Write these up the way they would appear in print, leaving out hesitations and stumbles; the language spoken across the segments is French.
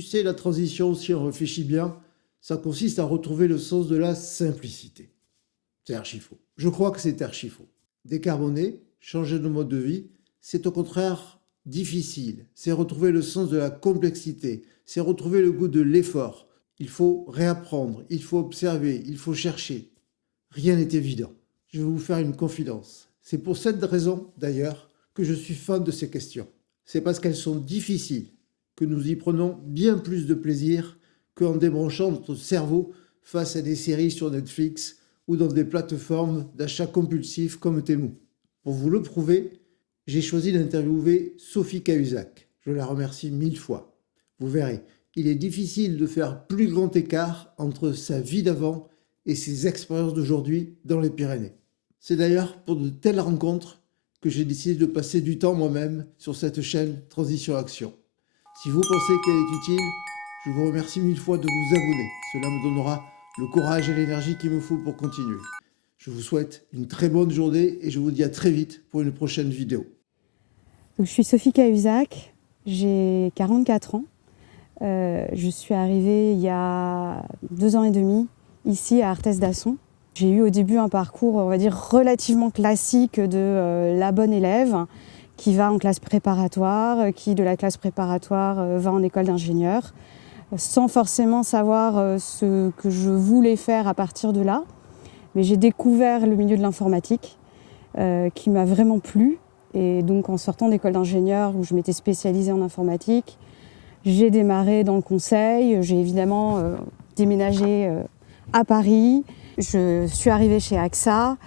Tu sais, la transition, si on réfléchit bien, ça consiste à retrouver le sens de la simplicité. C'est archi faux. Je crois que c'est archi faux. Décarboner, changer de mode de vie, c'est au contraire difficile. C'est retrouver le sens de la complexité. C'est retrouver le goût de l'effort. Il faut réapprendre, il faut observer, il faut chercher. Rien n'est évident. Je vais vous faire une confidence. C'est pour cette raison, d'ailleurs, que je suis fan de ces questions. C'est parce qu'elles sont difficiles que nous y prenons bien plus de plaisir qu'en débranchant notre cerveau face à des séries sur Netflix ou dans des plateformes d'achat compulsif comme Temu. Pour vous le prouver, j'ai choisi d'interviewer Sophie Cahuzac. Je la remercie 1000 fois. Vous verrez, il est difficile de faire plus grand écart entre sa vie d'avant et ses expériences d'aujourd'hui dans les Pyrénées. C'est d'ailleurs pour de telles rencontres que j'ai décidé de passer du temps moi-même sur cette chaîne Transition Action. Si vous pensez qu'elle est utile, je vous remercie 1000 fois de vous abonner. Cela me donnera le courage et l'énergie qu'il me faut pour continuer. Je vous souhaite une très bonne journée et je vous dis à très vite pour une prochaine vidéo. Donc, je suis Sophie Cahuzac, j'ai 44 ans. Je suis arrivée il y a 2 ans et demi ici à Arthès d'Asson. J'ai eu au début un parcours, on va dire, relativement classique de la bonne élève qui va en classe préparatoire, qui de la classe préparatoire va en école d'ingénieur, sans forcément savoir ce que je voulais faire à partir de là. Mais j'ai découvert le milieu de l'informatique qui m'a vraiment plu. Et donc en sortant d'école d'ingénieur où je m'étais spécialisée en informatique, j'ai démarré dans le conseil. J'ai évidemment déménagé à Paris. Je suis arrivée chez AXA,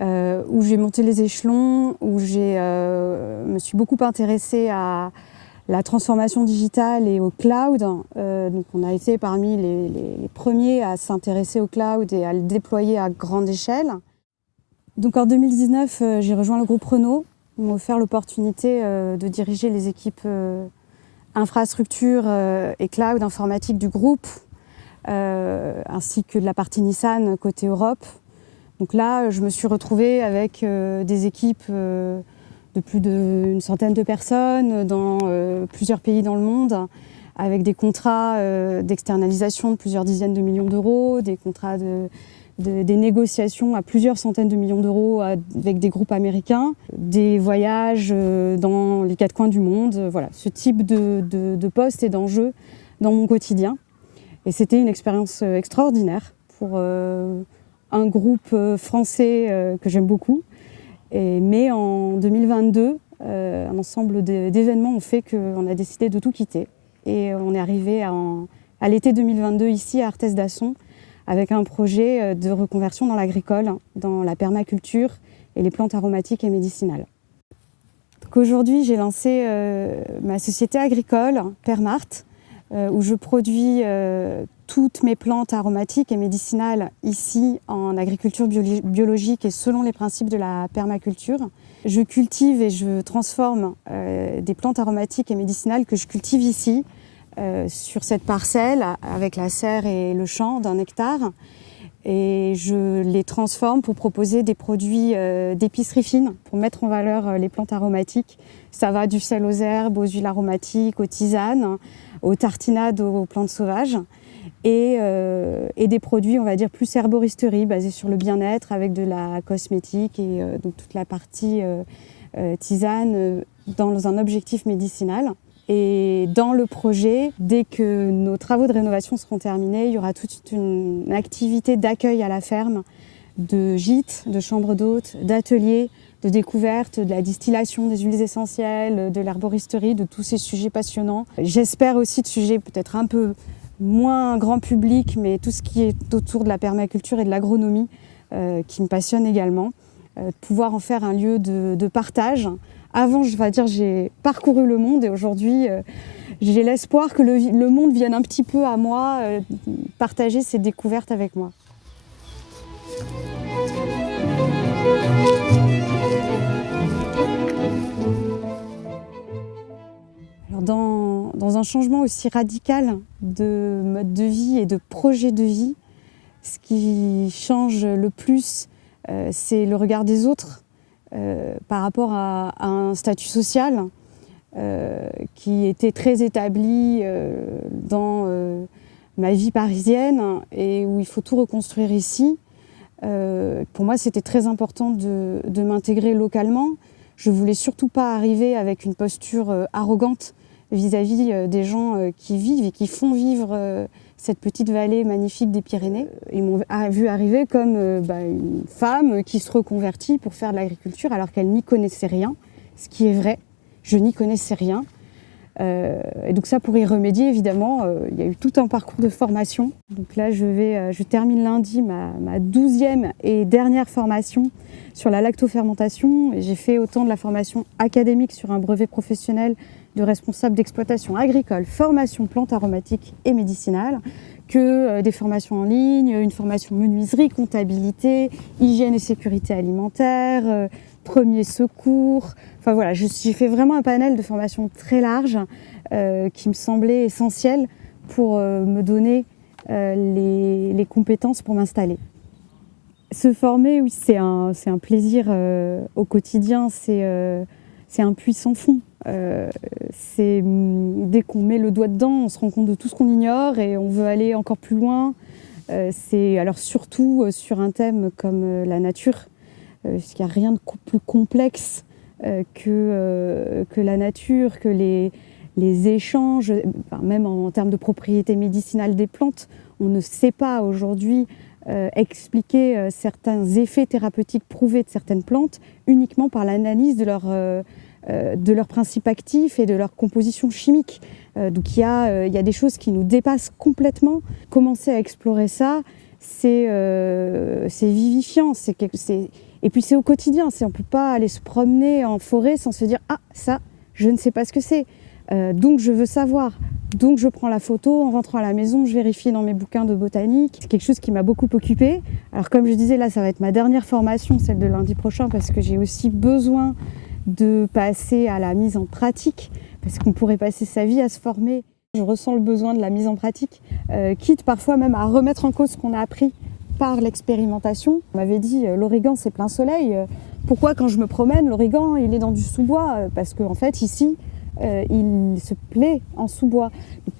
où j'ai monté les échelons, où me suis beaucoup intéressée à la transformation digitale et au cloud. Donc on a été parmi les premiers à s'intéresser au cloud et à le déployer à grande échelle. Donc en 2019, j'ai rejoint le groupe Renault. Ils m'ont offert l'opportunité de diriger les équipes infrastructure et cloud informatique du groupe, ainsi que de la partie Nissan côté Europe. Donc là, je me suis retrouvée avec des équipes de plus d'une centaine de personnes dans plusieurs pays dans le monde, avec des contrats d'externalisation de plusieurs dizaines de millions d'euros, des contrats des négociations à plusieurs centaines de millions d'euros avec des groupes américains, des voyages dans les 4 coins du monde. Voilà, ce type de poste et d'enjeux dans mon quotidien. Et c'était une expérience extraordinaire pour un groupe français que j'aime beaucoup. Mais en 2022, un ensemble d'événements ont fait qu'on a décidé de tout quitter. Et on est arrivé à l'été 2022 ici à Arthès d'Asson avec un projet de reconversion dans l'agricole, dans la permaculture et les plantes aromatiques et médicinales. Donc aujourd'hui, j'ai lancé ma société agricole, Permart, où je produis toutes mes plantes aromatiques et médicinales ici en agriculture biologique et selon les principes de la permaculture. Je cultive et je transforme des plantes aromatiques et médicinales que je cultive ici sur cette parcelle avec la serre et le champ d'1 hectare. Et je les transforme pour proposer des produits d'épicerie fine pour mettre en valeur les plantes aromatiques. Ça va du sel aux herbes, aux huiles aromatiques, aux tisanes, aux tartinades, aux plantes sauvages. Et des produits, on va dire, plus herboristerie, basés sur le bien-être, avec de la cosmétique et donc toute la partie tisane dans un objectif médicinal. Et dans le projet, dès que nos travaux de rénovation seront terminés, il y aura toute une activité d'accueil à la ferme, de gîtes, de chambres d'hôtes, d'ateliers, de découverte, de la distillation des huiles essentielles, de l'herboristerie, de tous ces sujets passionnants. J'espère aussi de sujets peut-être un peu moins grand public, mais tout ce qui est autour de la permaculture et de l'agronomie qui me passionne également. Pouvoir en faire un lieu de partage. Avant, je vais dire, j'ai parcouru le monde et aujourd'hui, j'ai l'espoir que le monde vienne un petit peu à moi, partager ses découvertes avec moi. Alors dans un changement aussi radical de mode de vie et de projet de vie, ce qui change le plus, c'est le regard des autres par rapport à un statut social. qui était très établie dans ma vie parisienne et où il faut tout reconstruire ici. Pour moi, c'était très important de m'intégrer localement. Je ne voulais surtout pas arriver avec une posture arrogante vis-à-vis des gens qui vivent et qui font vivre cette petite vallée magnifique des Pyrénées. Ils m'ont vu arriver comme une femme qui se reconvertit pour faire de l'agriculture alors qu'elle n'y connaissait rien, ce qui est vrai. Je n'y connaissais rien. Et donc ça, pour y remédier, évidemment, il y a eu tout un parcours de formation. Donc là, je termine lundi ma 12e et dernière formation sur la lactofermentation. J'ai fait autant de la formation académique sur un brevet professionnel de responsable d'exploitation agricole, formation plantes aromatiques et médicinales, que des formations en ligne, une formation menuiserie, comptabilité, hygiène et sécurité alimentaire, premiers secours. Enfin voilà, j'ai fait vraiment un panel de formations très large qui me semblait essentiel pour me donner les compétences pour m'installer. Se former, oui, c'est un plaisir au quotidien, c'est un puits sans fond. Dès qu'on met le doigt dedans, on se rend compte de tout ce qu'on ignore et on veut aller encore plus loin. C'est alors surtout sur un thème comme la nature, parce qu'il n'y a rien de plus complexe que la nature, que les échanges, même en termes de propriétés médicinales des plantes. On ne sait pas aujourd'hui expliquer certains effets thérapeutiques prouvés de certaines plantes uniquement par l'analyse de leurs principes actifs et de leur composition chimique. Donc il y a des choses qui nous dépassent complètement. Commencer à explorer ça, c'est vivifiant. Et puis c'est au quotidien. On ne peut pas aller se promener en forêt sans se dire « Ah, ça, je ne sais pas ce que c'est. Donc je veux savoir. » Donc je prends la photo, en rentrant à la maison, je vérifie dans mes bouquins de botanique. C'est quelque chose qui m'a beaucoup occupée. Alors comme je disais, là, ça va être ma dernière formation, celle de lundi prochain, parce que j'ai aussi besoin de passer à la mise en pratique, parce qu'on pourrait passer sa vie à se former. Je ressens le besoin de la mise en pratique, quitte parfois même à remettre en cause ce qu'on a appris par l'expérimentation. On m'avait dit l'origan c'est plein soleil. Pourquoi quand je me promène, l'origan il est dans du sous-bois? Parce qu'en fait ici, il se plaît en sous-bois.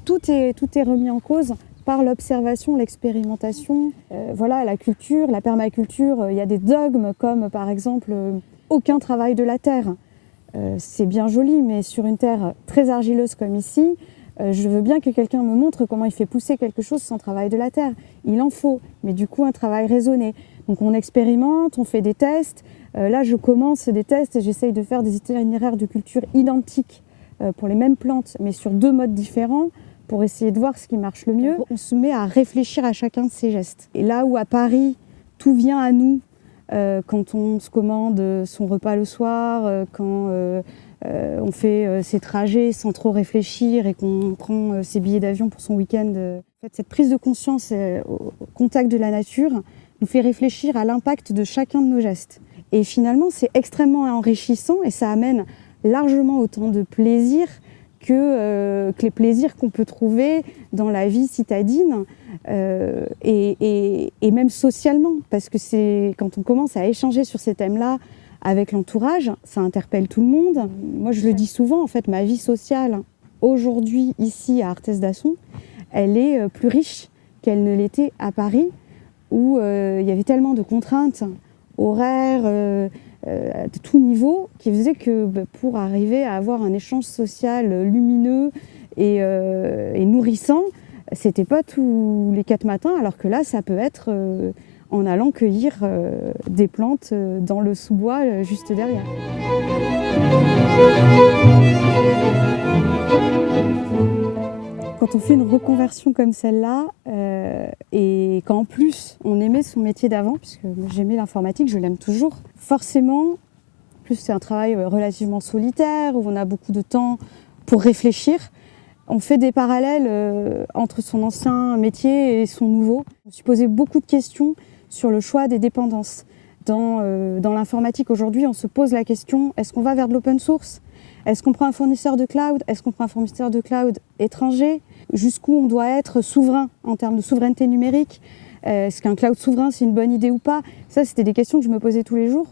Tout est remis en cause par l'observation, l'expérimentation. Voilà, la culture, la permaculture, il y a des dogmes comme par exemple aucun travail de la terre. C'est bien joli, mais sur une terre très argileuse comme ici, je veux bien que quelqu'un me montre comment il fait pousser quelque chose sans travail de la terre. Il en faut, mais du coup un travail raisonné. Donc on expérimente, on fait des tests. Là je commence des tests et j'essaye de faire des itinéraires de culture identiques pour les mêmes plantes, mais sur 2 modes différents, pour essayer de voir ce qui marche le mieux. On se met à réfléchir à chacun de ces gestes. Et là où à Paris, tout vient à nous, quand on se commande son repas le soir, quand on fait ses trajets sans trop réfléchir et qu'on prend ses billets d'avion pour son week-end. En fait, cette prise de conscience au contact de la nature nous fait réfléchir à l'impact de chacun de nos gestes. Et finalement, c'est extrêmement enrichissant et ça amène largement autant de plaisir que les plaisirs qu'on peut trouver dans la vie citadine et même socialement. Parce que quand on commence à échanger sur ces thèmes-là avec l'entourage, ça interpelle tout le monde. Moi, je le dis souvent, en fait, ma vie sociale, aujourd'hui, ici, à Arthès d'Asson, elle est plus riche qu'elle ne l'était à Paris, où il y avait tellement de contraintes horaires, de tout niveau, qui faisait que pour arriver à avoir un échange social lumineux et nourrissant, c'était pas tous les 4 matins, alors que là, ça peut être en allant cueillir des plantes dans le sous-bois juste derrière. Quand on fait une reconversion comme celle-là, et qu'en plus on aimait son métier d'avant, puisque j'aimais l'informatique, je l'aime toujours, forcément, plus c'est un travail relativement solitaire, où on a beaucoup de temps pour réfléchir, on fait des parallèles entre son ancien métier et son nouveau. Je me suis posé beaucoup de questions sur le choix des dépendances. Dans l'informatique aujourd'hui, on se pose la question, est-ce qu'on va vers de l'open source ? Est-ce qu'on prend un fournisseur de cloud ? Est-ce qu'on prend un fournisseur de cloud étranger ? Jusqu'où on doit être souverain en termes de souveraineté numérique ? Est-ce qu'un cloud souverain, c'est une bonne idée ou pas ? Ça, c'était des questions que je me posais tous les jours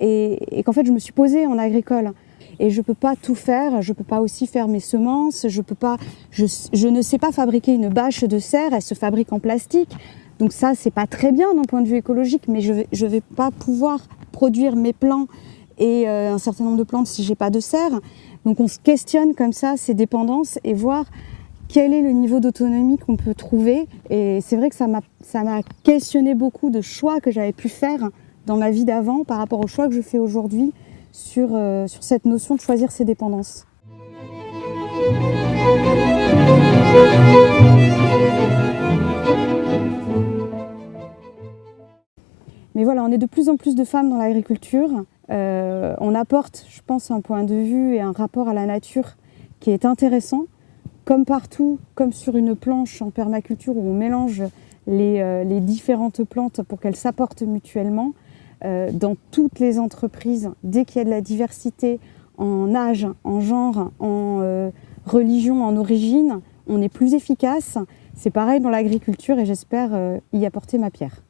et qu'en fait, je me suis posée en agricole. et je ne peux pas tout faire. Je ne peux pas aussi faire mes semences, je ne sais pas fabriquer une bâche de serre, elle se fabrique en plastique. Donc ça, c'est pas très bien d'un point de vue écologique, mais je vais pas pouvoir produire mes plants et un certain nombre de plantes si j'ai pas de serre. Donc on se questionne comme ça ces dépendances et voir quel est le niveau d'autonomie qu'on peut trouver. Et c'est vrai que ça m'a questionné beaucoup de choix que j'avais pu faire dans ma vie d'avant par rapport aux choix que je fais aujourd'hui sur cette notion de choisir ses dépendances. Mais voilà, on est de plus en plus de femmes dans l'agriculture. On apporte, je pense, un point de vue et un rapport à la nature qui est intéressant. Comme partout, comme sur une planche en permaculture où on mélange les différentes plantes pour qu'elles s'apportent mutuellement, dans toutes les entreprises, dès qu'il y a de la diversité en âge, en genre, en religion, en origine, on est plus efficace. C'est pareil dans l'agriculture et j'espère y apporter ma pierre.